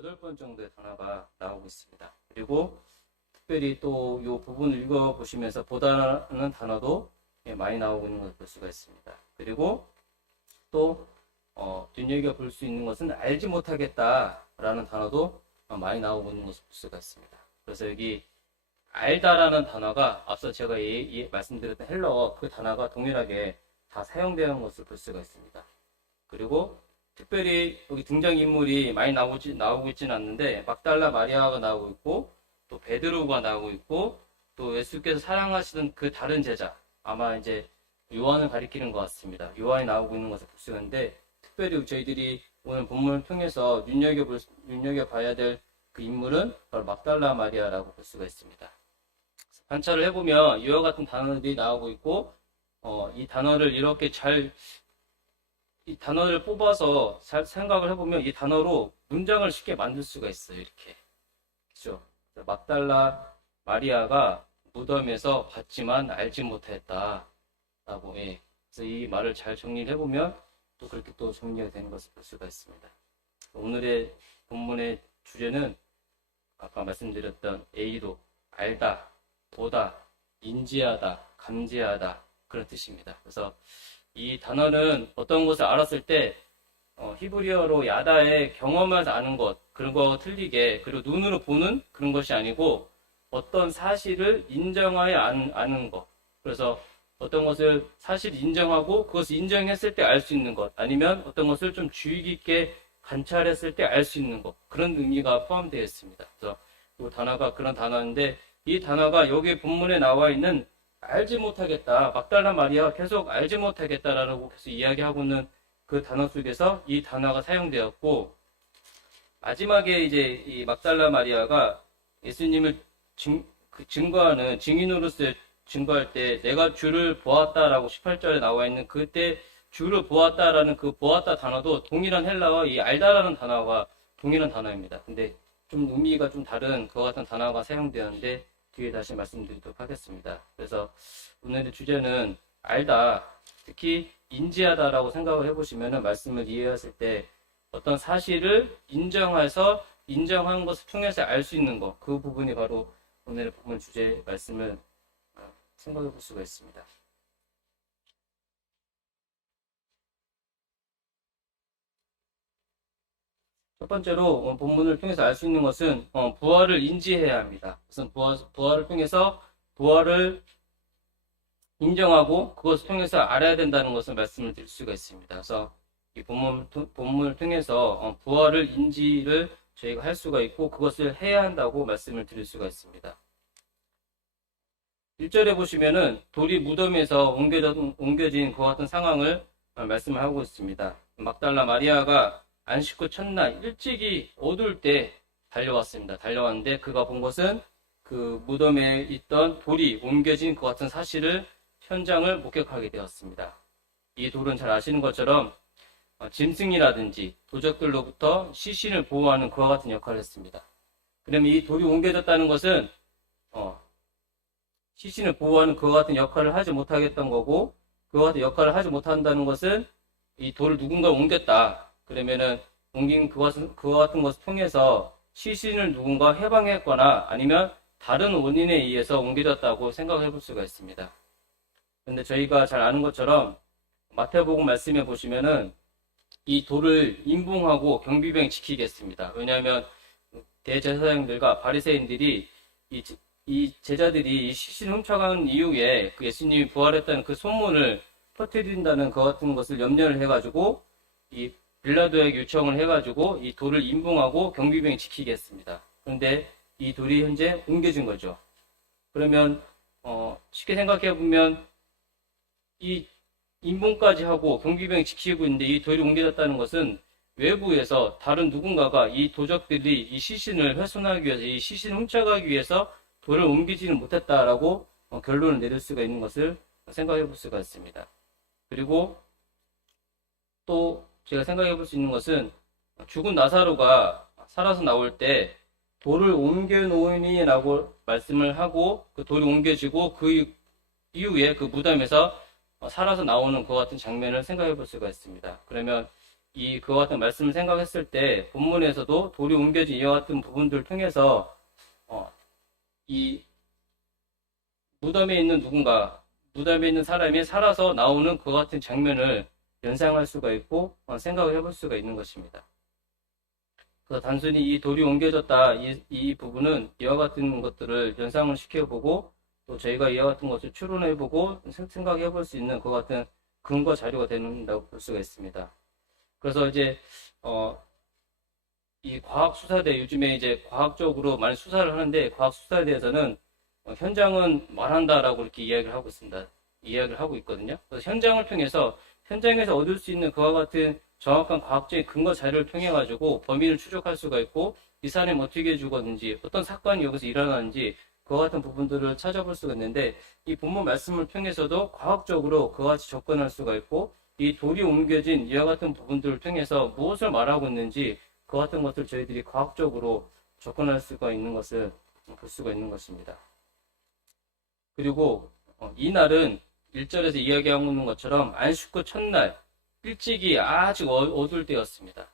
8번 정도의 단어가 나오고 있습니다. 그리고 특별히 또 이 부분을 읽어보시면서 보다는 단어도 많이 나오고 있는 것을 볼 수가 있습니다. 그리고 또 눈여겨볼 수 있는 것은 알지 못하겠다라는 단어도 많이 나오고 있는 것을 볼 수가 있습니다. 그래서 여기 알다라는 단어가 앞서 제가 말씀드렸던 헬러어 그 단어가 동일하게 다 사용되는 것을 볼 수가 있습니다. 그리고 특별히 여기 등장인물이 많이 나오고 있지는 않는데 막달라 마리아가 나오고 있고 또 베드로가 나오고 있고 또 예수께서 사랑하시던 그 다른 제자 아마 이제 요한을 가리키는 것 같습니다. 요한이 나오고 있는 것을 볼 수가 있는데 특별히 저희들이 오늘 본문을 통해서 눈여겨봐야 될 그 인물은 바로 막달라 마리아라고 볼 수가 있습니다. 관찰을 해보면 이와 같은 단어들이 나오고 있고 이 단어를 이렇게 이 단어를 뽑아서 잘 생각을 해보면 이 단어로 문장을 쉽게 만들 수가 있어요. 이렇게. 그죠? 막달라 마리아가 무덤에서 봤지만 알지 못했다. 라고, 그래서 이 말을 잘 정리를 해보면 또 그렇게 또 정리가 되는 것을 볼 수가 있습니다. 오늘의 본문의 주제는 아까 말씀드렸던 A로 알다, 보다, 인지하다, 감지하다 그런 뜻입니다. 그래서 이 단어는 어떤 것을 알았을 때 히브리어로 야다의 경험에서 아는 것 그런 거 틀리게 그리고 눈으로 보는 그런 것이 아니고 어떤 사실을 인정하여 아는 것. 그래서 어떤 것을 사실 인정하고 그것을 인정했을 때 알 수 있는 것 아니면 어떤 것을 좀 주의 깊게 관찰했을 때 알 수 있는 것 그런 의미가 포함되어 있습니다. 그래서 이 단어가 그런 단어인데 이 단어가 여기 본문에 나와 있는 알지 못하겠다 막달라 마리아가 계속 알지 못하겠다라고 계속 이야기하고 있는 그 단어 속에서 이 단어가 사용되었고 마지막에 이제 이 막달라 마리아가 예수님을 증거하는 증인으로서 증거할 때 내가 주를 보았다라고 18절에 나와 있는 그때 주를 보았다라는 그 보았다 단어도 동일한 헬라어 이 알다라는 단어가 동일한 단어입니다. 근데 좀 의미가 좀 다른 그와 같은 단어가 사용되었는데 뒤에 다시 말씀드리도록 하겠습니다. 그래서 오늘의 주제는 알다, 특히 인지하다라고 생각을 해보시면 말씀을 이해하실 때 어떤 사실을 인정한 것을 통해서 알 수 있는 것, 그 부분이 바로 오늘의 본문 주제 말씀을 생각해 볼 수가 있습니다. 첫 번째로 본문을 통해서 알 수 있는 것은 부활을 인지해야 합니다. 우선 부활을 통해서 부활을 인정하고 그것을 통해서 알아야 된다는 것을 말씀을 드릴 수가 있습니다. 그래서 이 본문을 통해서 부활을 인지를 저희가 할 수가 있고 그것을 해야 한다고 말씀을 드릴 수가 있습니다. 1절에 보시면은 돌이 무덤에서 옮겨진 그와 같은 상황을 말씀을 하고 있습니다. 막달라 마리아가 안식 후 첫날 일찍이 어두울 때 달려왔습니다. 달려왔는데 그가 본 것은 그 무덤에 있던 돌이 옮겨진 그 같은 사실을 현장을 목격하게 되었습니다. 이 돌은 잘 아시는 것처럼 짐승이라든지 도적들로부터 시신을 보호하는 그와 같은 역할을 했습니다. 그러면 이 돌이 옮겨졌다는 것은 시신을 보호하는 그와 같은 역할을 하지 못하겠던 거고 그와 같은 역할을 하지 못한다는 것은 이 돌을 누군가 옮겼다. 그러면은 옮긴 그와 같은 것을 통해서 시신을 누군가 해방했거나 아니면 다른 원인에 의해서 옮겨졌다고 생각해 볼 수가 있습니다. 그런데 저희가 잘 아는 것처럼 마태복음 말씀에 보시면은 이 돌을 임봉하고 경비병이 지키겠습니다. 왜냐하면 대제사장들과 바리새인들이 이 제자들이 이 시신을 훔쳐간 이후에 그 예수님이 부활했다는 그 소문을 퍼뜨린다는 것 같은 것을 염려를 해가지고 이 빌라도에게 요청을 해가지고 이 돌을 임봉하고 경비병이 지키게 했습니다. 그런데 이 돌이 현재 옮겨진 거죠. 그러면 쉽게 생각해 보면 이 임봉까지 하고 경비병이 지키고 있는데 이 돌이 옮겨졌다는 것은 외부에서 다른 누군가가 이 도적들이 이 시신을 훼손하기 위해서 이 시신을 훔쳐가기 위해서 돌을 옮기지는 못했다라고 결론을 내릴 수가 있는 것을 생각해 볼 수가 있습니다. 그리고 또 제가 생각해 볼 수 있는 것은 죽은 나사로가 살아서 나올 때 돌을 옮겨놓으니 라고 말씀을 하고 그 돌이 옮겨지고 그 이후에 그 무덤에서 살아서 나오는 것 같은 장면을 생각해 볼 수가 있습니다. 그러면 그와 같은 말씀을 생각했을 때 본문에서도 돌이 옮겨진 이와 같은 부분들을 통해서 이 무덤에 있는 무덤에 있는 사람이 살아서 나오는 그와 같은 장면을 연상할 수가 있고 생각을 해볼 수가 있는 것입니다. 그래서 단순히 이 돌이 옮겨졌다 이 부분은 이와 같은 것들을 연상을 시켜보고 또 저희가 이와 같은 것을 추론해보고 생각해볼 수 있는 그와 같은 근거 자료가 된다고 볼 수가 있습니다. 그래서 이제 이 과학 수사대 요즘에 이제 과학적으로 많이 수사를 하는데 과학 수사에 대해서는 현장은 말한다라고 이렇게 이야기를 하고 있습니다. 이야기를 하고 있거든요. 그래서 현장을 통해서 현장에서 얻을 수 있는 그와 같은 정확한 과학적인 근거 자료를 통해 가지고 범인을 추적할 수가 있고 이 사람이 어떻게 죽었는지 어떤 사건이 여기서 일어나는지 그와 같은 부분들을 찾아볼 수가 있는데 이 본문 말씀을 통해서도 과학적으로 그와 같이 접근할 수가 있고 이 돌이 옮겨진 이와 같은 부분들을 통해서 무엇을 말하고 있는지 그와 같은 것을 저희들이 과학적으로 접근할 수가 있는 것을 볼 수가 있는 것입니다. 그리고 이 날은 1절에서 이야기하고 있는 것처럼 안식구 첫날 일찍이 아직 어두울 때였습니다.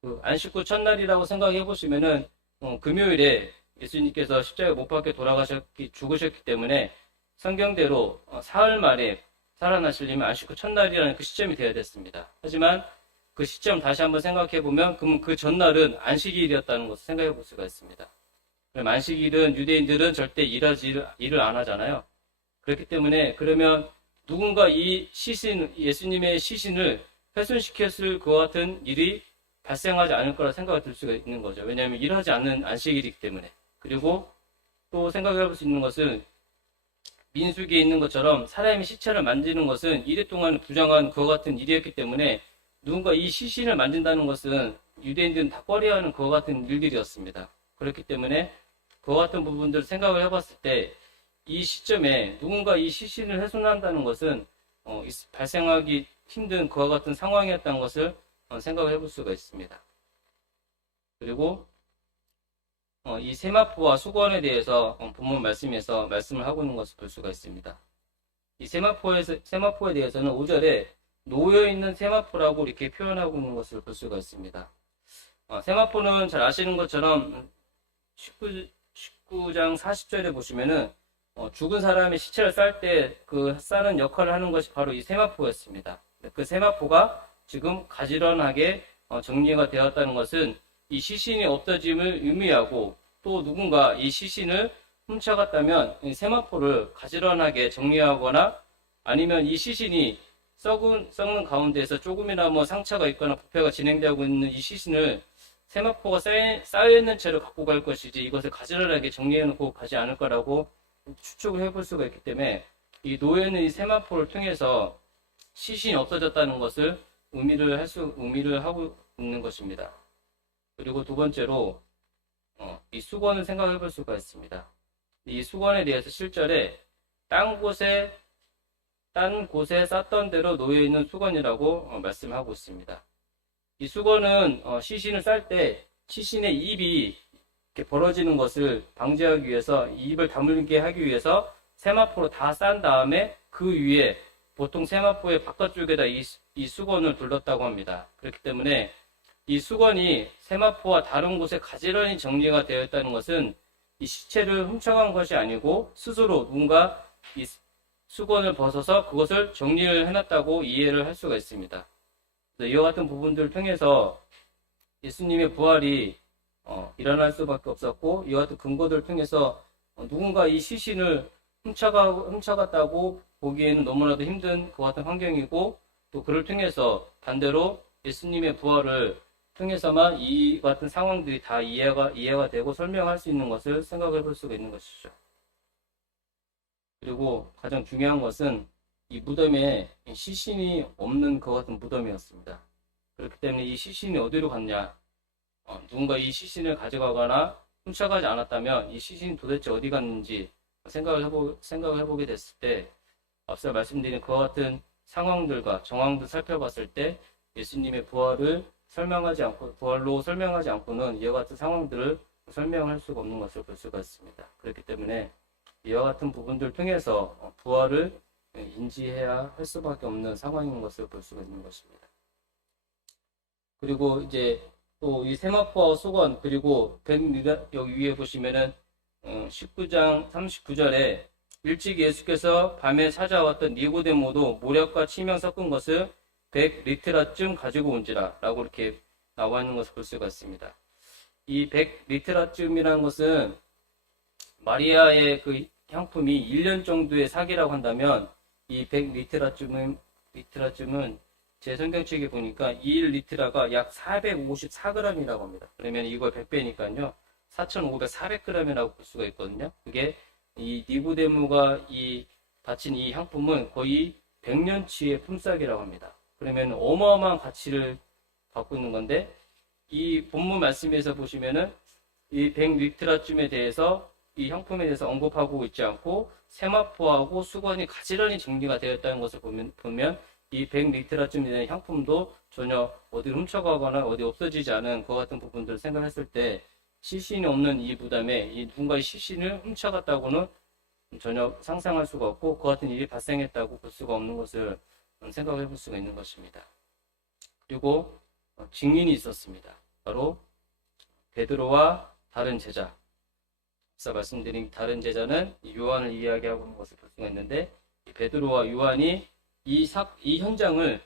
그 안식구 첫날이라고 생각해 보시면은 금요일에 예수님께서 십자가에 못 박혀 죽으셨기 때문에 성경대로 사흘 만에 살아나시려면 안식구 첫날이라는 그 시점이 되어야 됐습니다. 하지만 그 시점 다시 한번 생각해 보면 그러면 그 전날은 안식일이었다는 것을 생각해 볼 수가 있습니다. 그럼 안식일은 유대인들은 절대 일을 안 하잖아요. 그렇기 때문에 그러면 누군가 예수님의 시신을 훼손시켰을 것 같은 일이 발생하지 않을 거라 생각이 들 수가 있는 거죠. 왜냐하면 일하지 않는 안식일이기 때문에. 그리고 또 생각해 볼 수 있는 것은 민수기에 있는 것처럼 사람이 시체를 만지는 것은 이랫동안 부정한 그와 같은 일이었기 때문에 누군가 이 시신을 만진다는 것은 유대인들은 다 꺼려하는 그와 같은 일들이었습니다. 그렇기 때문에 그와 같은 부분들을 생각을 해봤을 때 이 시점에 누군가 이 시신을 훼손한다는 것은 발생하기 힘든 그와 같은 상황이었다는 것을 생각을 해볼 수가 있습니다. 그리고 이 세마포와 수건에 대해서 본문 말씀에서 말씀을 하고 있는 것을 볼 수가 있습니다. 이 세마포에 대해서는 5절에 놓여있는 세마포라고 이렇게 표현하고 있는 것을 볼 수가 있습니다. 세마포는 잘 아시는 것처럼 19장 40절에 보시면은 죽은 사람의 시체를 쌀 때 그 싸는 역할을 하는 것이 바로 이 세마포였습니다. 그 세마포가 지금 가지런하게 정리가 되었다는 것은 이 시신이 없어짐을 의미하고 또 누군가 이 시신을 훔쳐갔다면 이 세마포를 가지런하게 정리하거나 아니면 이 시신이 썩는 가운데에서 조금이나 상처가 있거나 부패가 진행되고 있는 이 시신을 세마포가 쌓여있는 채로 갖고 갈 것이지 이것을 가지런하게 정리해놓고 가지 않을 거라고 추측을 해볼 수가 있기 때문에 이 노예는 이 세마포를 통해서 시신이 없어졌다는 것을 의미를 하고 있는 것입니다. 그리고 두 번째로 이 수건을 생각해 볼 수가 있습니다. 이 수건에 대해서 실절에 딴 곳에 쌌던 대로 놓여있는 수건이라고 말씀하고 있습니다. 이 수건은 시신을 쌀 때 시신의 입이 이렇게 벌어지는 것을 방지하기 위해서 입을 다물게 하기 위해서 세마포로 다 싼 다음에 그 위에 보통 세마포의 바깥쪽에다 이 수건을 둘렀다고 합니다. 그렇기 때문에 이 수건이 세마포와 다른 곳에 가지런히 정리가 되어 있다는 것은 이 시체를 훔쳐간 것이 아니고 스스로 누군가 이 수건을 벗어서 그것을 정리를 해놨다고 이해를 할 수가 있습니다. 이와 같은 부분들을 통해서 예수님의 부활이 일어날 수밖에 없었고 이와 같은 근거들을 통해서 누군가 이 시신을 훔쳐갔다고 보기에는 너무나도 힘든 그와 같은 환경이고 또 그를 통해서 반대로 예수님의 부활을 통해서만 이 같은 상황들이 다 이해가 되고 설명할 수 있는 것을 생각해 볼 수가 있는 것이죠. 그리고 가장 중요한 것은 이 무덤에 시신이 없는 그 같은 무덤이었습니다. 그렇기 때문에 이 시신이 어디로 갔냐? 누군가 이 시신을 가져가거나 훔쳐가지 않았다면 이 시신이 도대체 어디 갔는지 생각을 해보게 됐을 때 앞서 말씀드린 그와 같은 상황들과 정황들 살펴봤을 때 예수님의 부활로 설명하지 않고는 이와 같은 상황들을 설명할 수가 없는 것을 볼 수가 있습니다. 그렇기 때문에 이와 같은 부분들을 통해서 부활을 인지해야 할 수밖에 없는 상황인 것을 볼 수가 있는 것입니다. 그리고 이제 또 이 세마포와 수건, 그리고 여기 위에 보시면은 19장 39절에 일찍 예수께서 밤에 찾아왔던 니고데모도 모략과 치명 섞은 것을 100리트라쯤 가지고 온지라 라고 이렇게 나와 있는 것을 볼 수가 있습니다. 이 100리트라쯤이라는 것은 마리아의 그 향품이 1년 정도의 사기라고 한다면 이 100리트라쯤은 제 성경책에 보니까 2리트라가 약 454g이라고 합니다. 그러면 이걸 100배니까요. 4,500, 400g이라고 볼 수가 있거든요. 그게 이 니고데모가 바친 이 향품은 거의 100년치의 품삯이라고 합니다. 그러면 어마어마한 가치를 갖고 있는 건데, 이 본문 말씀에서 보시면은 이 100리트라쯤에 대해서 이 향품에 대해서 언급하고 있지 않고 세마포하고 수건이 가지런히 정리가 되어 있다는 것을 보면 이 100리트라쯤 되는 향품도 전혀 어디 훔쳐가거나 어디 없어지지 않은 그 같은 부분들을 생각했을 때 시신이 없는 이 무덤에 이 누군가의 시신을 훔쳐갔다고는 전혀 상상할 수가 없고 그 같은 일이 발생했다고 볼 수가 없는 것을 생각해 볼 수가 있는 것입니다. 그리고 증인이 있었습니다. 바로 베드로와 다른 제자. 앞서 말씀드린 다른 제자는 요한을 이야기하고 있는 것을 볼 수가 있는데, 베드로와 요한이 이 현장을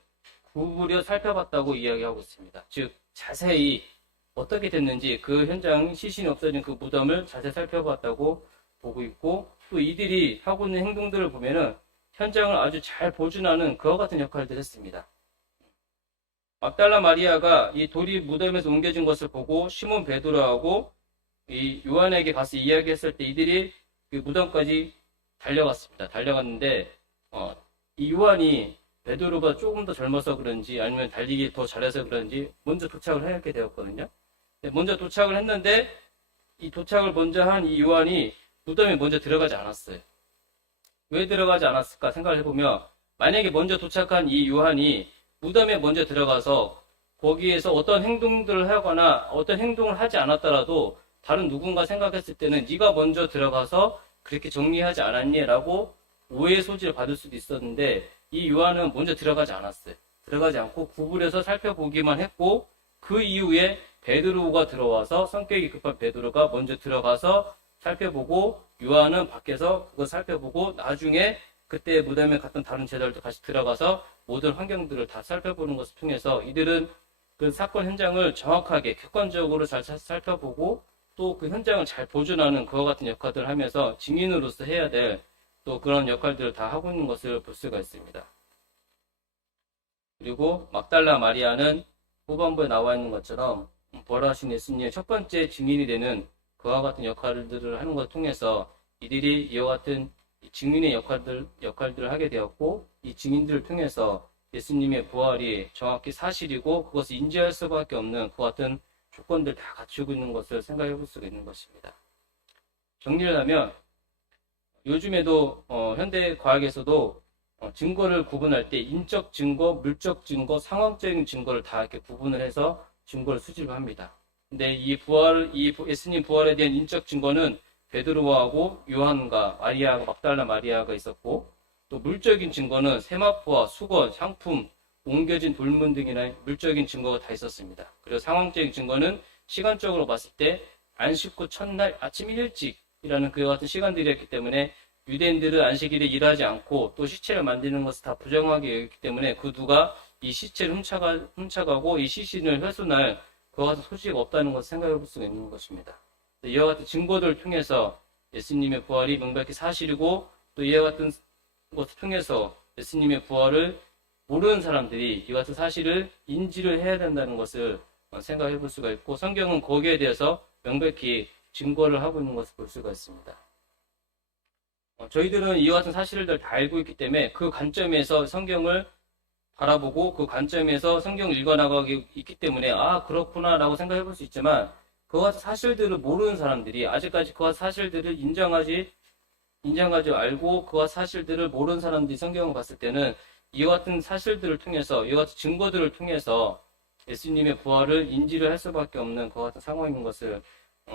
구부려 살펴봤다고 이야기하고 있습니다. 즉 자세히 어떻게 됐는지 그 현장, 시신이 없어진 그 무덤을 자세히 살펴봤다고 보고 있고, 또 이들이 하고 있는 행동들을 보면은 현장을 아주 잘 보존하는 그와 같은 역할들을 했습니다. 막달라 마리아가 이 돌이 무덤에서 옮겨진 것을 보고 시몬 베드로하고 이 요한에게 가서 이야기했을 때 이들이 그 무덤까지 달려갔습니다. 달려갔는데 이 요한이 베드로가 조금 더 젊어서 그런지 아니면 달리기 더 잘해서 그런지 먼저 도착을 하게 되었거든요. 먼저 도착을 했는데 이 도착을 먼저 한 이 요한이 무덤에 먼저 들어가지 않았어요. 왜 들어가지 않았을까 생각을 해보면, 만약에 먼저 도착한 이 요한이 무덤에 먼저 들어가서 거기에서 어떤 행동들을 하거나 어떤 행동을 하지 않았더라도 다른 누군가 생각했을 때는 네가 먼저 들어가서 그렇게 정리하지 않았니? 라고 오해의 소지를 받을 수도 있었는데, 이 요한은 먼저 들어가지 않았어요. 들어가지 않고 구부려서 살펴보기만 했고, 그 이후에 베드로가 들어와서, 성격이 급한 베드로가 먼저 들어가서 살펴보고, 요한은 밖에서 그거 살펴보고, 나중에 그때 무덤에 갔던 다른 제자들도 같이 들어가서 모든 환경들을 다 살펴보는 것을 통해서 이들은 그 사건 현장을 정확하게 객관적으로 잘 살펴보고 또 그 현장을 잘 보존하는 그와 같은 역할들을 하면서 증인으로서 해야 될 또 그런 역할들을 다 하고 있는 것을 볼 수가 있습니다. 그리고 막달라 마리아는 후반부에 나와 있는 것처럼 부활하신 예수님의 첫 번째 증인이 되는 그와 같은 역할들을 하는 것을 통해서 이들이 이와 같은 증인의 역할들을 하게 되었고, 이 증인들을 통해서 예수님의 부활이 정확히 사실이고 그것을 인지할 수밖에 없는 그 같은 조건들 다 갖추고 있는 것을 생각해 볼 수가 있는 것입니다. 정리를 하면 요즘에도 현대 과학에서도 증거를 구분할 때 인적 증거, 물적 증거, 상황적인 증거를 다 이렇게 구분을 해서 증거를 수집을 합니다. 근데 이 예수님 부활에 대한 인적 증거는 베드로하고 요한과 마리아가, 막달라 마리아가 있었고, 또 물적인 증거는 세마포와 수건, 향품, 옮겨진 돌문 등이나 물적인 증거가 다 있었습니다. 그리고 상황적인 증거는 시간적으로 봤을 때 안식 후 첫날 아침 일찍이라는 그와 같은 시간들이었기 때문에 유대인들은 안식일에 일하지 않고 또 시체를 만드는 것을 다 부정하게 여겼기 때문에 그 누가 이 시체를 훔쳐가고 이 시신을 훼손할 그와 같은 소식이 없다는 것을 생각해 볼 수가 있는 것입니다. 이와 같은 증거들을 통해서 예수님의 부활이 명백히 사실이고, 또 이와 같은 것을 통해서 예수님의 부활을 모르는 사람들이 이와 같은 사실을 인지를 해야 된다는 것을 생각해 볼 수가 있고, 성경은 거기에 대해서 명백히 증거를 하고 있는 것을 볼 수가 있습니다. 저희들은 이와 같은 사실을 다 알고 있기 때문에 그 관점에서 성경을 바라보고 그 관점에서 성경을 읽어나가고 있기 때문에 그렇구나 라고 생각해 볼 수 있지만, 그와 같은 사실들을 모르는 사람들이 아직까지 그와 사실들을 인정하지 알고 그와 사실들을 모르는 사람들이 성경을 봤을 때는 이와 같은 사실들을 통해서, 이와 같은 증거들을 통해서 예수님의 부활을 인지를 할 수밖에 없는 그와 같은 상황인 것을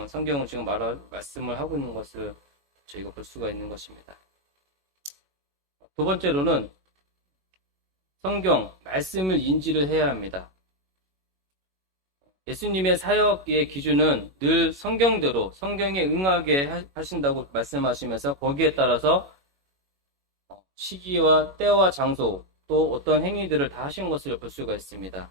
성경은 지금 말씀을 하고 있는 것을 저희가 볼 수가 있는 것입니다. 두 번째로는 성경, 말씀을 인지를 해야 합니다. 예수님의 사역의 기준은 늘 성경대로 성경에 응하게 하신다고 말씀하시면서 거기에 따라서 시기와 때와 장소 또 어떤 행위들을 다 하신 것을 볼 수가 있습니다.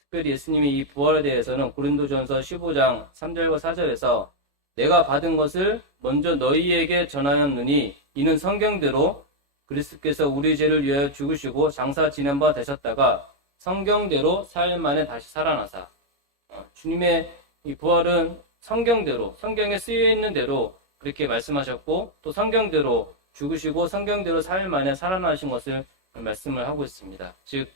특별히 예수님이 이 부활에 대해서는 고린도전서 15장 3절과 4절에서 내가 받은 것을 먼저 너희에게 전하였느니 이는 성경대로 그리스도께서 우리 죄를 위하여 죽으시고 장사 지낸 바 되셨다가 성경대로 4일 만에 다시 살아나사. 주님의 이 부활은 성경대로 성경에 쓰여 있는 대로 그렇게 말씀하셨고 또 성경대로 죽으시고 성경대로 4일 만에 살아나신 것을 말씀을 하고 있습니다. 즉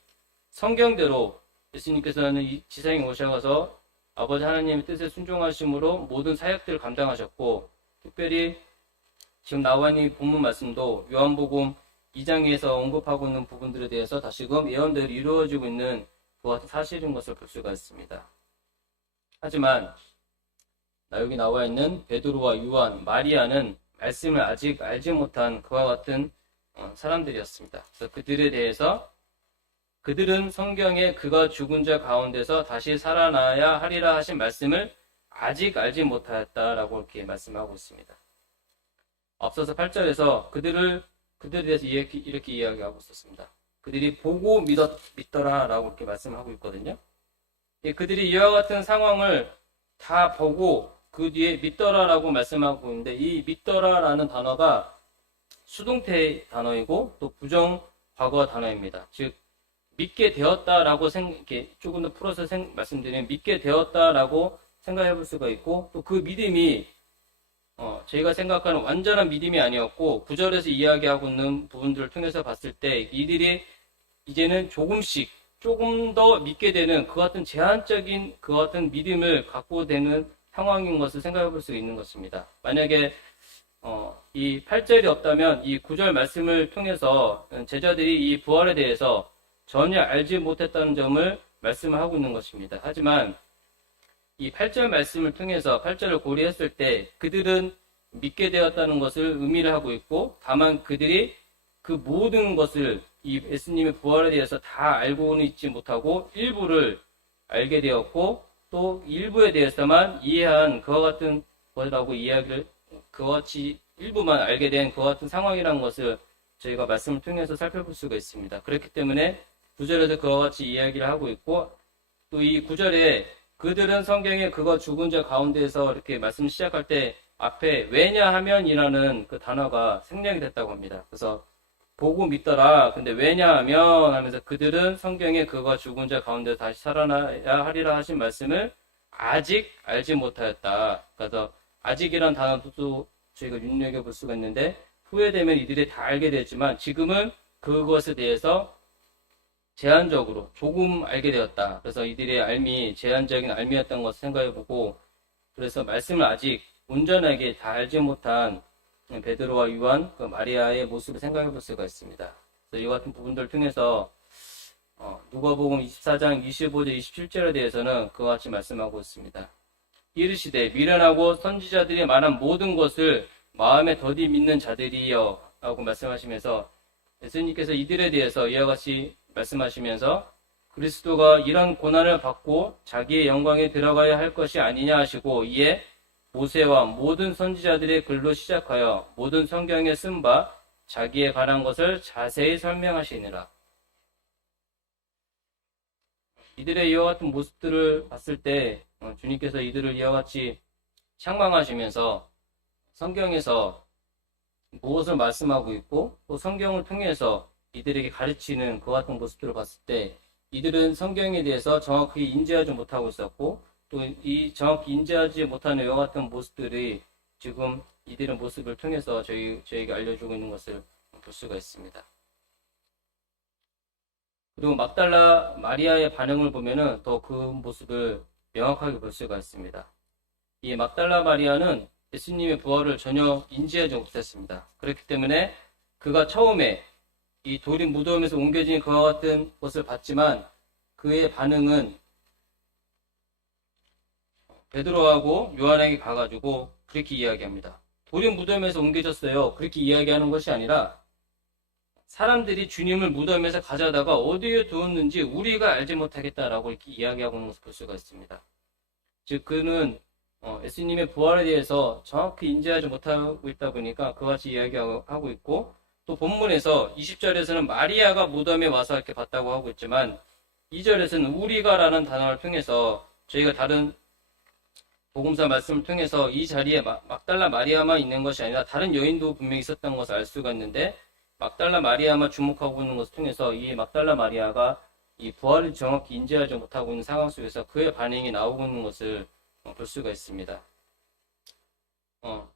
성경대로 예수님께서는 이 지상에 오셔서 아버지 하나님의 뜻에 순종하심으로 모든 사역들을 감당하셨고 특별히 지금 나와 있는 본문 말씀도 요한복음 2장에서 언급하고 있는 부분들에 대해서 다시금 예언들이 이루어지고 있는 그와 같은 사실인 것을 볼 수가 있습니다. 하지만 여기 나와 있는 베드로와 요한, 마리아는 말씀을 아직 알지 못한 그와 같은 사람들이었습니다. 그래서 그들에 대해서 그들은 성경에 그가 죽은 자 가운데서 다시 살아나야 하리라 하신 말씀을 아직 알지 못하였다라고 이렇게 말씀하고 있습니다. 앞서서 8절에서 그들에 대해서 이렇게 이야기하고 있었습니다. 그들이 보고 믿더라라고 이렇게 말씀하고 있거든요. 그들이 이와 같은 상황을 다 보고 그 뒤에 믿더라라고 말씀하고 있는데 이 믿더라라는 단어가 수동태 단어이고 또 부정 과거 단어입니다. 즉 믿게 되었다라고 조금 더 풀어서 말씀드리면 믿게 되었다라고 생각해 볼 수가 있고 또 그 믿음이 저희가 생각하는 완전한 믿음이 아니었고 9절에서 이야기하고 있는 부분들을 통해서 봤을 때 이들이 이제는 조금 더 믿게 되는 그 같은 제한적인 그 같은 믿음을 갖고 되는 상황인 것을 생각해 볼 수 있는 것입니다. 만약에 이 8절이 없다면 이 9절 말씀을 통해서 제자들이 이 부활에 대해서 전혀 알지 못했다는 점을 말씀을 하고 있는 것입니다. 하지만 이 8절 말씀을 통해서 8절을 고려했을 때 그들은 믿게 되었다는 것을 의미를 하고 있고 다만 그들이 그 모든 것을 이 예수님의 부활에 대해서 다 알고는 있지 못하고 일부를 알게 되었고 또 일부에 대해서만 이해한 그와 같은 것이라고 이야기를 그와 같이 일부만 알게 된 그와 같은 상황이라는 것을 저희가 말씀을 통해서 살펴볼 수가 있습니다. 그렇기 때문에 9절에서 그와 같이 이야기를 하고 있고 또 이 9절에 그들은 성경에 그가 죽은 자 가운데에서 이렇게 말씀 시작할 때 앞에 왜냐하면이라는 그 단어가 생략이 됐다고 합니다. 그래서 보고 믿더라. 근데 왜냐하면 하면서 그들은 성경에 그가 죽은 자 가운데 다시 살아나야 하리라 하신 말씀을 아직 알지 못하였다. 그래서 아직이란 단어도 저희가 눈여겨볼 수가 있는데 후회되면 이들이 다 알게 되지만 지금은 그것에 대해서 제한적으로 조금 알게 되었다. 그래서 이들의 알미, 제한적인 알미였던 것을 생각해보고 그래서 말씀을 아직 온전하게 다 알지 못한 베드로와 요한, 그 마리아의 모습을 생각해볼 수가 있습니다. 그래서 이와 같은 부분들을 통해서 누가복음 24장 25절, 27절에 대해서는 그와 같이 말씀하고 있습니다. 이르시되 미련하고 선지자들이 말한 모든 것을 마음에 더디 믿는 자들이여 라고 말씀하시면서 예수님께서 이들에 대해서 이와 같이 말씀하시면서 그리스도가 이런 고난을 받고 자기의 영광에 들어가야 할 것이 아니냐 하시고 이에 모세와 모든 선지자들의 글로 시작하여 모든 성경에 쓴 바 자기에 관한 것을 자세히 설명하시니라. 이들의 이와 같은 모습들을 봤을 때 주님께서 이들을 이와 같이 책망하시면서 성경에서 무엇을 말씀하고 있고 또 성경을 통해서 이들에게 가르치는 그 같은 모습들을 봤을 때 이들은 성경에 대해서 정확히 인지하지 못하고 있었고 또 이 정확히 인지하지 못하는 이와 같은 모습들이 지금 이들의 모습을 통해서 저희에게 알려주고 있는 것을 볼 수가 있습니다. 그리고 막달라 마리아의 반응을 보면은 더 그 모습을 명확하게 볼 수가 있습니다. 이 막달라 마리아는 예수님의 부활을 전혀 인지하지 못했습니다. 그렇기 때문에 그가 처음에 이 돌이 무덤에서 옮겨진 그와 같은 것을 봤지만 그의 반응은 베드로하고 요한에게 가가지고 그렇게 이야기합니다. 돌이 무덤에서 옮겨졌어요. 그렇게 이야기하는 것이 아니라 사람들이 주님을 무덤에서 가져다가 어디에 두었는지 우리가 알지 못하겠다라고 이렇게 이야기하고 있는 것을 볼 수가 있습니다. 즉 그는 예수님의 부활에 대해서 정확히 인지하지 못하고 있다 보니까 그같이 이야기하고 있고, 또 본문에서 20절에서는 마리아가 무덤에 와서 이렇게 봤다고 하고 있지만 2절에서는 우리가라는 단어를 통해서 저희가 다른 복음서 말씀을 통해서 이 자리에 막달라 마리아만 있는 것이 아니라 다른 여인도 분명히 있었던 것을 알 수가 있는데, 막달라 마리아만 주목하고 있는 것을 통해서 이 막달라 마리아가 이 부활을 정확히 인지하지 못하고 있는 상황 속에서 그의 반응이 나오고 있는 것을 볼 수가 있습니다.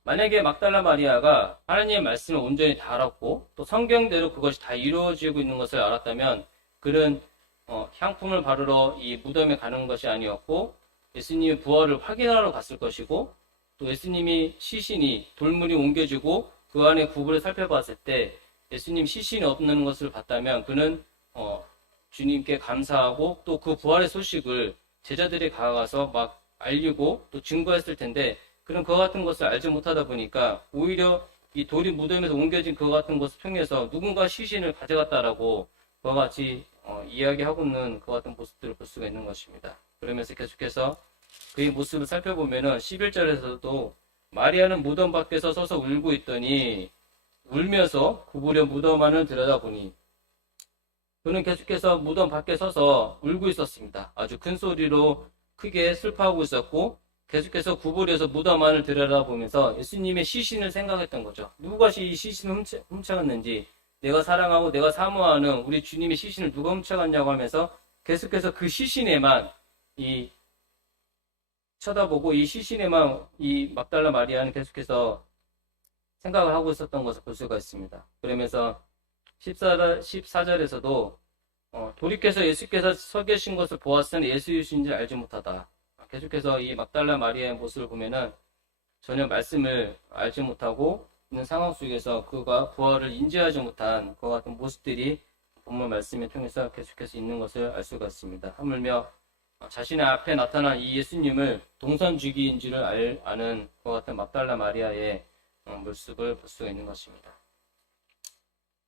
만약에 막달라 마리아가 하나님의 말씀을 온전히 다 알았고 또 성경대로 그것이 다 이루어지고 있는 것을 알았다면 그는 향품을 바르러 이 무덤에 가는 것이 아니었고 예수님의 부활을 확인하러 갔을 것이고, 또 예수님이 시신이 돌물이 옮겨지고 그 안에 구부를 살펴봤을 때 예수님 시신이 없는 것을 봤다면 그는 주님께 감사하고 또 그 부활의 소식을 제자들이 가서 막 알리고 또 증거했을 텐데, 그런 그와 같은 것을 알지 못하다 보니까 오히려 이 돌이 무덤에서 옮겨진 그와 같은 것을 통해서 누군가 시신을 가져갔다라고 그와 같이 이야기하고 있는 그와 같은 모습들을 볼 수가 있는 것입니다. 그러면서 계속해서 그의 모습을 살펴보면은 11절에서도 마리아는 무덤 밖에서 서서 울고 있더니 울면서 구부려 무덤 안을 들여다보니, 그는 계속해서 무덤 밖에 서서 울고 있었습니다. 아주 큰 소리로 크게 슬퍼하고 있었고 계속해서 구부려서 무덤 안을 들여다보면서 예수님의 시신을 생각했던 거죠. 누가 이 시신을 훔쳐갔는지, 내가 사랑하고 내가 사모하는 우리 주님의 시신을 누가 훔쳐갔냐고 하면서 계속해서 그 시신에만 쳐다보고 이 시신에만 이 막달라 마리아는 계속해서 생각을 하고 있었던 것을 볼 수가 있습니다. 그러면서 14절에서도 돌이켜서 예수께서 서 계신 것을 보았으니 예수이신지 알지 못하다. 계속해서 이 막달라 마리아의 모습을 보면은 전혀 말씀을 알지 못하고 있는 상황 속에서 그가 부활을 인지하지 못한 그와 같은 모습들이 본문 말씀을 통해서 계속해서 있는 것을 알 수가 있습니다. 하물며 자신의 앞에 나타난 이 예수님을 동선주기인 줄을 아는 그와 같은 막달라 마리아의 모습을 볼 수가 있는 것입니다.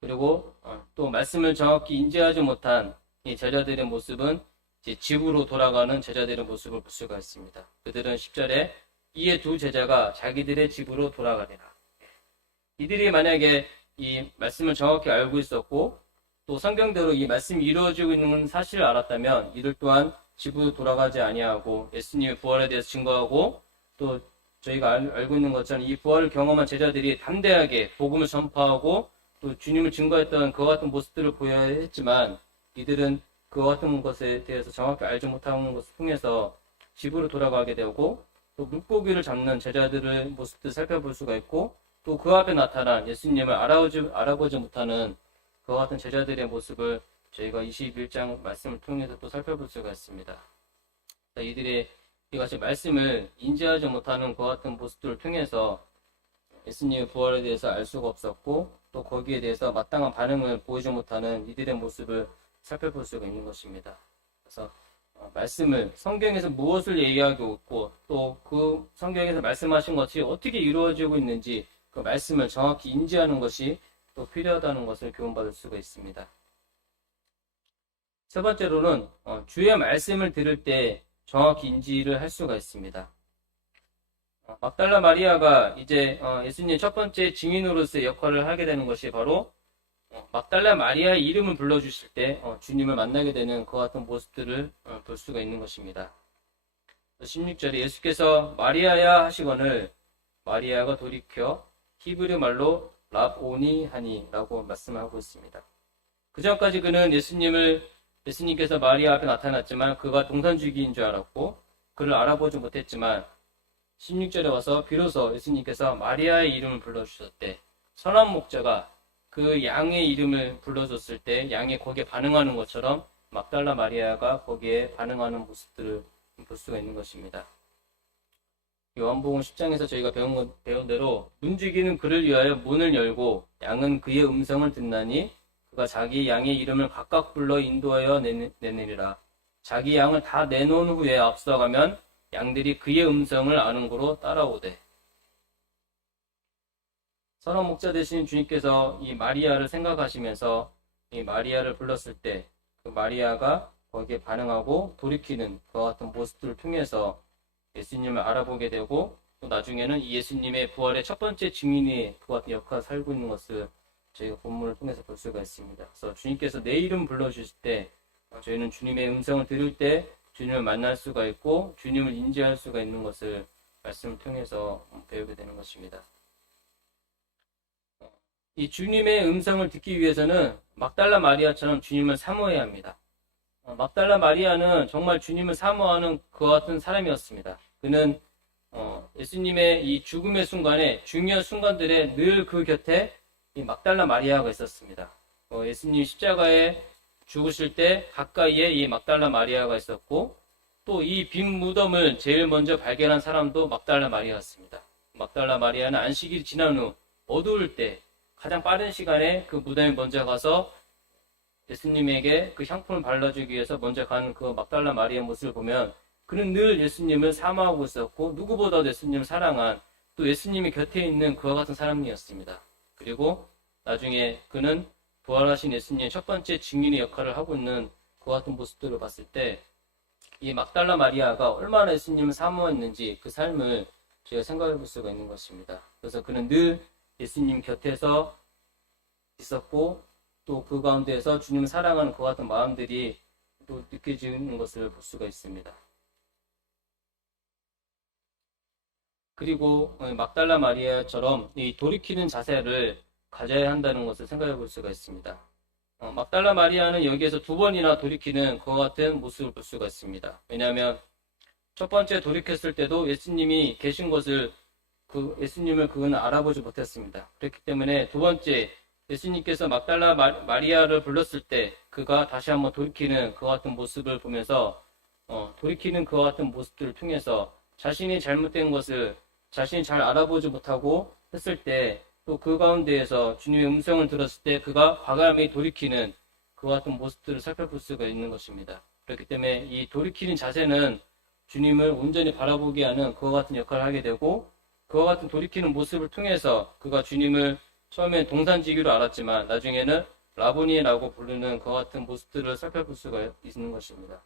그리고 또 말씀을 정확히 인지하지 못한 이 제자들의 모습은 이제 집으로 돌아가는 제자들의 모습을 볼 수가 있습니다. 그들은 10절에 이에 두 제자가 자기들의 집으로 돌아가리라. 이들이 만약에 이 말씀을 정확히 알고 있었고 또 성경대로 이 말씀이 이루어지고 있는 사실을 알았다면 이들 또한 집으로 돌아가지 아니하고 예수님의 부활에 대해서 증거하고, 또 저희가 알고 있는 것처럼 이 부활을 경험한 제자들이 담대하게 복음을 전파하고 또 주님을 증거했던 그와 같은 모습들을 보여야 했지만, 이들은 그와 같은 것에 대해서 정확히 알지 못하는 것을 통해서 집으로 돌아가게 되고 또 물고기를 잡는 제자들의 모습들을 살펴볼 수가 있고, 또 그 앞에 나타난 예수님을 알아보지 못하는 그와 같은 제자들의 모습을 저희가 21장 말씀을 통해서 또 살펴볼 수가 있습니다. 이들이 이같이 말씀을 인지하지 못하는 그와 같은 모습들을 통해서 예수님의 부활에 대해서 알 수가 없었고 또 거기에 대해서 마땅한 반응을 보이지 못하는 이들의 모습을 살펴볼 수가 있는 것입니다. 그래서 말씀을 성경에서 무엇을 얘기하고 있고 또 그 성경에서 말씀하신 것이 어떻게 이루어지고 있는지 그 말씀을 정확히 인지하는 것이 또 필요하다는 것을 교훈받을 수가 있습니다. 세 번째로는 주의 말씀을 들을 때 정확히 인지를 할 수가 있습니다. 막달라 마리아가 이제 예수님의 첫 번째 증인으로서의 역할을 하게 되는 것이 바로 막달라 마리아의 이름을 불러주실 때 주님을 만나게 되는 그와 같은 모습들을 볼 수가 있는 것입니다. 16절에 예수께서 마리아야 하시거늘 마리아가 돌이켜 히브리 말로 랍오니 하니 라고 말씀하고 있습니다. 그 전까지 그는 예수님께서 마리아 앞에 나타났지만 그가 동산주기인 줄 알았고 그를 알아보지 못했지만 16절에 와서 비로소 예수님께서 마리아의 이름을 불러주셨대. 선한 목자가 그 양의 이름을 불러줬을 때 양이 거기에 반응하는 것처럼 막달라 마리아가 거기에 반응하는 모습들을 볼 수가 있는 것입니다. 요한복음 10장에서 저희가 배운 대로 문지기는 그를 위하여 문을 열고 양은 그의 음성을 듣나니 그가 자기 양의 이름을 각각 불러 인도하여 내느니라. 자기 양을 다 내놓은 후에 앞서가면 양들이 그의 음성을 아는 고로 따라오되. 선원 목자 되신 주님께서 이 마리아를 생각하시면서 이 마리아를 불렀을 때 그 마리아가 거기에 반응하고 돌이키는 그와 같은 모습들을 통해서 예수님을 알아보게 되고 또 나중에는 이 예수님의 부활의 첫 번째 증인이 그와 같은 역할을 살고 있는 것을 저희가 본문을 통해서 볼 수가 있습니다. 그래서 주님께서 내 이름 불러주실 때 저희는 주님의 음성을 들을 때 주님을 만날 수가 있고 주님을 인지할 수가 있는 것을 말씀을 통해서 배우게 되는 것입니다. 이 주님의 음성을 듣기 위해서는 막달라 마리아처럼 주님을 사모해야 합니다. 막달라 마리아는 정말 주님을 사모하는 그와 같은 사람이었습니다. 그는 예수님의 이 죽음의 순간에 중요한 순간들에 늘 그 곁에 이 막달라 마리아가 있었습니다. 예수님 십자가에 죽으실 때 가까이에 이 막달라 마리아가 있었고 또 이 빈 무덤을 제일 먼저 발견한 사람도 막달라 마리아였습니다. 막달라 마리아는 안식일이 지난 후 어두울 때 가장 빠른 시간에 그 무덤에 먼저 가서 예수님에게 그 향품을 발라주기 위해서 먼저 간 그 막달라 마리아의 모습을 보면 그는 늘 예수님을 사모하고 있었고 누구보다도 예수님을 사랑한 또 예수님이 곁에 있는 그와 같은 사람이었습니다. 그리고 나중에 그는 부활하신 예수님의 첫 번째 증인의 역할을 하고 있는 그와 같은 모습들을 봤을 때 이 막달라 마리아가 얼마나 예수님을 사모했는지 그 삶을 제가 생각해 볼 수가 있는 것입니다. 그래서 그는 늘 예수님 곁에서 있었고 또 그 가운데에서 주님을 사랑하는 그와 같은 마음들이 또 느껴지는 것을 볼 수가 있습니다. 그리고 막달라 마리아처럼 이 돌이키는 자세를 가져야 한다는 것을 생각해 볼 수가 있습니다. 막달라 마리아는 여기에서 두 번이나 돌이키는 그와 같은 모습을 볼 수가 있습니다. 왜냐하면 첫 번째 돌이켰을 때도 예수님이 계신 것을 예수님을 그는 알아보지 못했습니다. 그렇기 때문에 두 번째 예수님께서 막달라 마리아를 불렀을 때 그가 다시 한번 돌이키는 그와 같은 모습을 보면서 돌이키는 그와 같은 모습들을 통해서 자신이 잘못된 것을 자신이 잘 알아보지 못하고 했을 때 또 그 가운데에서 주님의 음성을 들었을 때 그가 과감히 돌이키는 그와 같은 모습들을 살펴볼 수가 있는 것입니다. 그렇기 때문에 이 돌이키는 자세는 주님을 온전히 바라보게 하는 그와 같은 역할을 하게 되고 그와 같은 돌이키는 모습을 통해서 그가 주님을 처음에 동산지기로 알았지만 나중에는 라보니라고 부르는 그와 같은 모습들을 살펴볼 수가 있는 것입니다.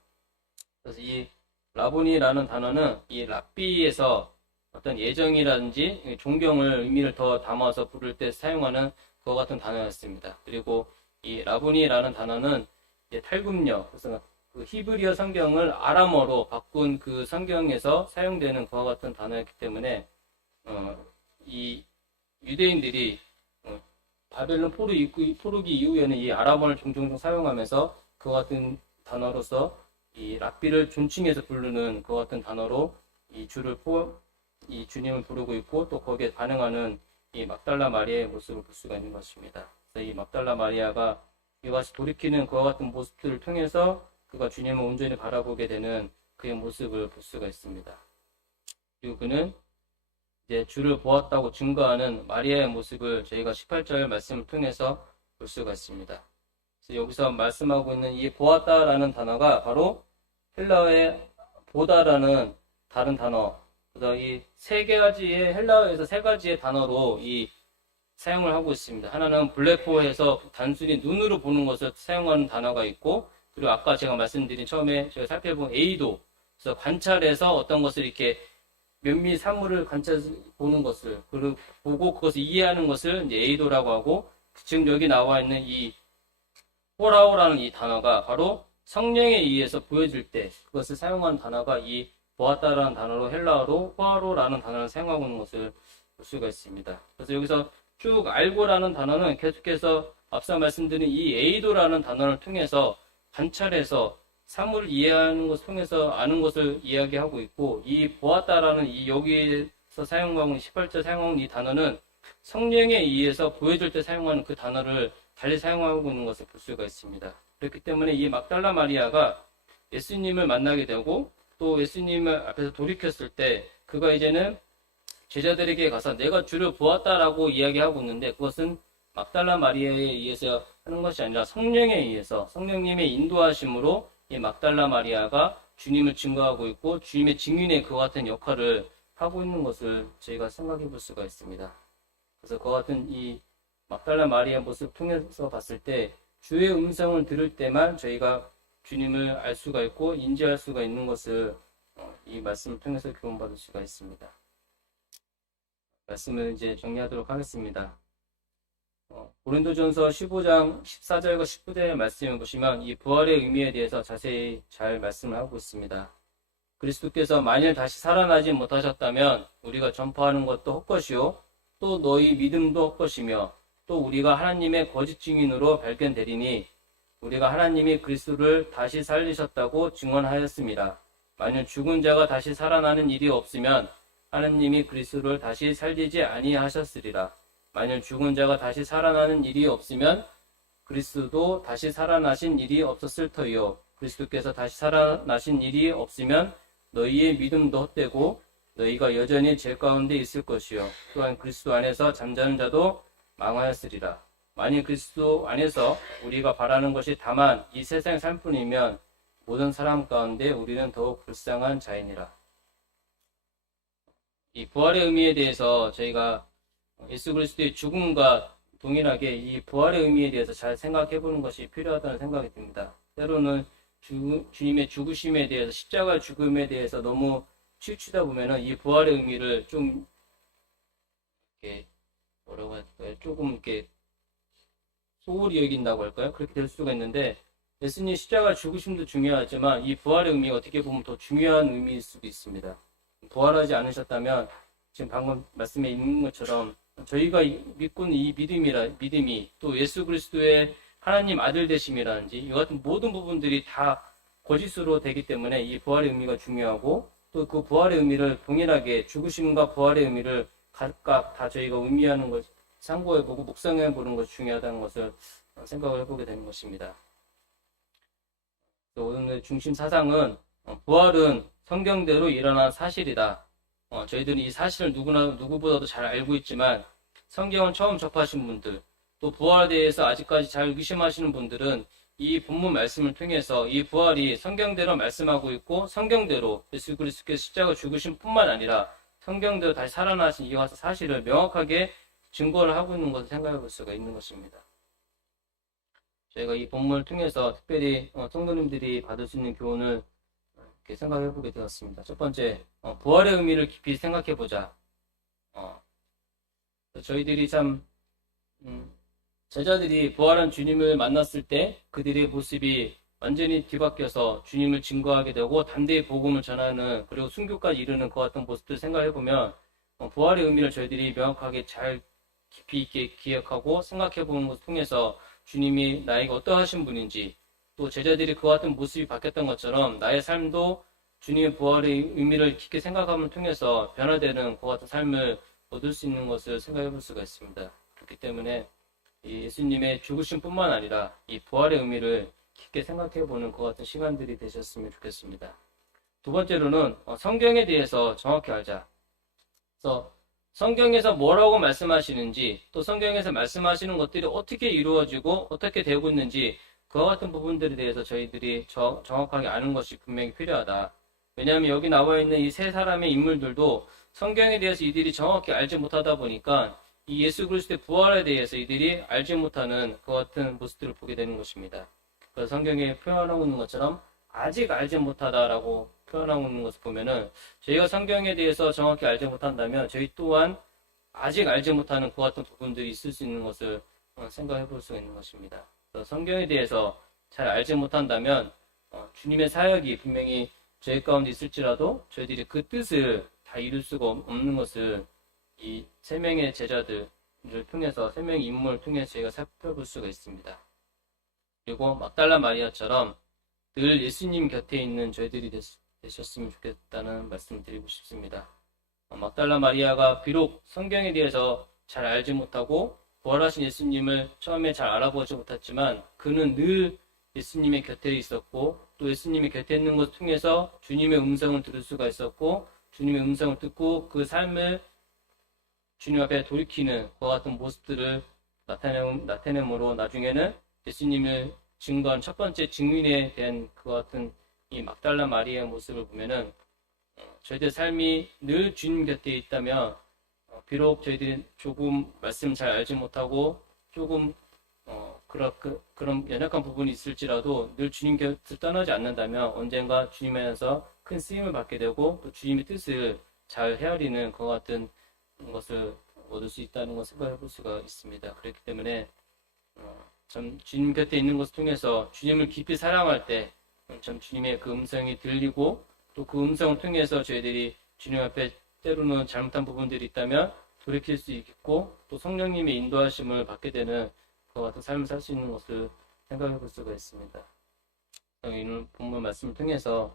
그래서 이 라보니라는 단어는 이 랍비에서 어떤 예정이라든지 존경을 의미를 더 담아서 부를 때 사용하는 그와 같은 단어였습니다. 그리고 이 라보니라는 단어는 이제 탈굼력, 그래서 그 히브리어 성경을 아람어로 바꾼 그 성경에서 사용되는 그와 같은 단어였기 때문에 이 유대인들이 바벨론 포로기 이후에는 이 아람어를 종종 사용하면서 그와 같은 단어로서 이 랍비를 존칭해서 부르는 그와 같은 단어로 이 주님을 부르고 있고 또 거기에 반응하는 이 막달라 마리아의 모습을 볼 수가 있는 것입니다. 그래서 이 막달라 마리아가 이와 같이 돌이키는 그와 같은 모습들을 통해서 그가 주님을 온전히 바라보게 되는 그의 모습을 볼 수가 있습니다. 그리고 그는 이제 주를 보았다고 증거하는 마리아의 모습을 저희가 18절 말씀을 통해서 볼 수가 있습니다. 그래서 여기서 말씀하고 있는 이 보았다라는 단어가 바로 헬라어의 보다라는 다른 단어, 그래서 이 세 가지의 헬라어에서 세 가지의 단어로 이 사용을 하고 있습니다. 하나는 블레포해서 단순히 눈으로 보는 것을 사용하는 단어가 있고, 그리고 아까 제가 말씀드린 처음에 제가 살펴본 에이도, 그래서 관찰해서 어떤 것을 이렇게 면밀히 사물을 관찰 보는 것을 그리고 보고 그것을 이해하는 것을 이제 에이도라고 하고, 지금 여기 나와 있는 이 호라오라는 이 단어가 바로 성령에 의해서 보여질 때 그것을 사용하는 단어가 이 보았다라는 단어로 헬라어로 호아로라는 단어를 사용하고 있는 것을 볼 수가 있습니다. 그래서 여기서 쭉 알고라는 단어는 계속해서 앞서 말씀드린 이 에이도라는 단어를 통해서 관찰해서 사물을 이해하는 것을 통해서 아는 것을 이야기하고 있고, 이 보았다라는 이 여기에서 사용하고 있는 18절 사용하고 있는 이 단어는 성령에 의해서 보여줄 때 사용하는 그 단어를 달리 사용하고 있는 것을 볼 수가 있습니다. 그렇기 때문에 이 막달라 마리아가 예수님을 만나게 되고 또 예수님을 앞에서 돌이켰을 때 그가 이제는 제자들에게 가서 내가 주를 보았다라고 이야기하고 있는데 그것은 막달라 마리아에 의해서 하는 것이 아니라 성령에 의해서 성령님의 인도하심으로 이 막달라 마리아가 주님을 증거하고 있고 주님의 증인의 그와 같은 역할을 하고 있는 것을 저희가 생각해 볼 수가 있습니다. 그래서 그와 같은 이 막달라 마리아의 모습을 통해서 봤을 때 주의 음성을 들을 때만 저희가 주님을 알 수가 있고 인지할 수가 있는 것을 이 말씀을 통해서 교훈받을 수가 있습니다. 말씀을 이제 정리하도록 하겠습니다. 고린도전서 15장 14절과 19절의 말씀을 보시면 이 부활의 의미에 대해서 자세히 잘 말씀을 하고 있습니다. 그리스도께서 만일 다시 살아나지 못하셨다면 우리가 전파하는 것도 헛것이요 또 너희 믿음도 헛것이며 또 우리가 하나님의 거짓 증인으로 발견되리니 우리가 하나님이 그리스도를 다시 살리셨다고 증언하였습니다. 만일 죽은 자가 다시 살아나는 일이 없으면 하나님이 그리스도를 다시 살리지 아니하셨으리라. 만일 죽은 자가 다시 살아나는 일이 없으면 그리스도도 다시 살아나신 일이 없었을 터이요. 그리스도께서 다시 살아나신 일이 없으면 너희의 믿음도 헛되고 너희가 여전히 죄 가운데 있을 것이요. 또한 그리스도 안에서 잠자는 자도 망하였으리라. 만일 그리스도 안에서 우리가 바라는 것이 다만 이 세상 삶뿐이면 모든 사람 가운데 우리는 더욱 불쌍한 자이니라. 이 부활의 의미에 대해서 저희가 예수 그리스도의 죽음과 동일하게 이 부활의 의미에 대해서 잘 생각해 보는 것이 필요하다는 생각이 듭니다. 때로는 주님의 죽으심에 대해서 십자가 죽음에 대해서 너무 치우치다 보면은 이 부활의 의미를 좀 이렇게 뭐라고 할까요? 조금 이렇게 소홀히 여긴다고 할까요? 그렇게 될 수가 있는데 예수님 십자가 죽으심도 중요하지만 이 부활의 의미가 어떻게 보면 더 중요한 의미일 수도 있습니다. 부활하지 않으셨다면 지금 방금 말씀에 있는 것처럼 저희가 믿고 있는 이 믿음이 또 예수 그리스도의 하나님 아들 되심이라든지 이 같은 모든 부분들이 다 거짓으로 되기 때문에 이 부활의 의미가 중요하고 또 그 부활의 의미를 동일하게 죽으심과 부활의 의미를 각각 다 저희가 의미하는 것 참고해보고 묵상해보는 것이 중요하다는 것을 생각을 해보게 되는 것입니다. 오늘의 중심 사상은 부활은 성경대로 일어난 사실이다. 저희들이 이 사실을 누구보다도 잘 알고 있지만 성경을 처음 접하신 분들 또 부활에 대해서 아직까지 잘 의심하시는 분들은 이 본문 말씀을 통해서 이 부활이 성경대로 말씀하고 있고 성경대로 예수 그리스도께서 십자가 죽으신 뿐만 아니라 성경대로 다시 살아나신 이와 사실을 명확하게 증거를 하고 있는 것을 생각해 볼 수가 있는 것입니다. 저희가 이 본문을 통해서 특별히 성도님들이 받을 수 있는 교훈을 이렇게 생각해 보게 되었습니다. 첫 번째, 부활의 의미를 깊이 생각해 보자. 저희들이 참 제자들이 부활한 주님을 만났을 때 그들의 모습이 완전히 뒤바뀌어서 주님을 증거하게 되고 담대히 복음을 전하는 그리고 순교까지 이르는 그 같은 모습들 생각해 보면 부활의 의미를 저희들이 명확하게 잘 깊이 있게 기억하고 생각해 보는 것을 통해서 주님이 나에게 어떠하신 분인지 또 제자들이 그 같은 모습이 바뀌었던 것처럼 나의 삶도 주님의 부활의 의미를 깊게 생각함을 통해서 변화되는 그 같은 삶을 얻을 수 있는 것을 생각해 볼 수가 있습니다. 그렇기 때문에 이 예수님의 죽으심뿐만 아니라 이 부활의 의미를 깊게 생각해 보는 그 같은 시간들이 되셨으면 좋겠습니다. 두 번째로는 성경에 대해서 정확히 알자. 그래서 성경에서 뭐라고 말씀하시는지 또 성경에서 말씀하시는 것들이 어떻게 이루어지고 어떻게 되고 있는지 그와 같은 부분들에 대해서 저희들이 정확하게 아는 것이 분명히 필요하다. 왜냐하면 여기 나와 있는 이 세 사람의 인물들도 성경에 대해서 이들이 정확히 알지 못하다 보니까 이 예수 그리스도의 부활에 대해서 이들이 알지 못하는 그 같은 모습들을 보게 되는 것입니다. 그래서 성경에 표현하고 있는 것처럼 아직 알지 못하다라고 표현하고 있는 것을 보면은 저희가 성경에 대해서 정확히 알지 못한다면 저희 또한 아직 알지 못하는 그 같은 부분들이 있을 수 있는 것을 생각해 볼 수가 있는 것입니다. 그래서 성경에 대해서 잘 알지 못한다면 주님의 사역이 분명히 저희 가운데 있을지라도 저희들이 그 뜻을 다 이룰 수가 없는 것을 이 세 명의 제자들을 통해서 세 명의 인물을 통해서 저희가 살펴볼 수가 있습니다. 그리고 막달라 마리아처럼 늘 예수님 곁에 있는 저희들이 되셨으면 좋겠다는 말씀을 드리고 싶습니다. 막달라 마리아가 비록 성경에 대해서 잘 알지 못하고 부활하신 예수님을 처음에 잘 알아보지 못했지만 그는 늘 예수님의 곁에 있었고 또 예수님의 곁에 있는 것을 통해서 주님의 음성을 들을 수가 있었고 주님의 음성을 듣고 그 삶을 주님 앞에 돌이키는 그와 같은 모습들을 나타내므로 나중에는 예수님을 증거한 첫 번째 증인에 대한 그와 같은 이 막달라 마리아의 모습을 보면은 저희들 삶이 늘 주님 곁에 있다면 비록 저희들이 조금 말씀 잘 알지 못하고 조금 그런 연약한 부분이 있을지라도 늘 주님 곁을 떠나지 않는다면 언젠가 주님 안에서 큰 쓰임을 받게 되고 또 주님의 뜻을 잘 헤아리는 그와 같은 것을 얻을 수 있다는 것을 생각해 볼 수가 있습니다. 그렇기 때문에 참 주님 곁에 있는 것을 통해서 주님을 깊이 사랑할 때 참 주님의 그 음성이 들리고 또 그 음성을 통해서 저희들이 주님 앞에 때로는 잘못한 부분들이 있다면 돌이킬 수 있고 또 성령님의 인도하심을 받게 되는 그와 같은 삶을 살 수 있는 것을 생각해 볼 수가 있습니다. 오늘 본문 말씀을 통해서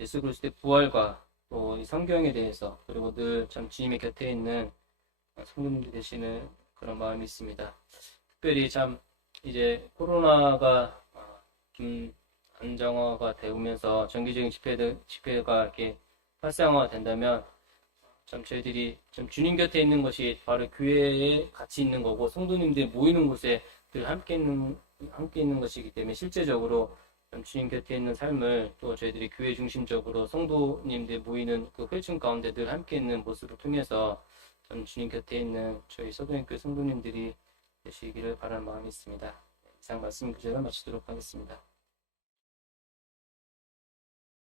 예수 그리스도의 부활과 또 이 성경에 대해서 그리고 늘 참 주님의 곁에 있는 성도님들 되시는 그런 마음이 있습니다. 특별히 참 이제 코로나가 좀 안정화가 되면서 정기적인 집회가 이렇게 활성화가 된다면 참 저희들이 참 주님 곁에 있는 것이 바로 교회에 같이 있는 거고 성도님들이 모이는 곳에 늘 함께 있는 것이기 때문에 실제적으로 참 주님 곁에 있는 삶을 또 저희들이 교회 중심적으로 성도님들 모이는 그 회중 가운데 늘 함께 있는 모습을 통해서 참 주님 곁에 있는 저희 서도님교회 성도님들이 되시기를 바라는 마음이 있습니다. 이상 말씀 그 제가 마치도록 하겠습니다.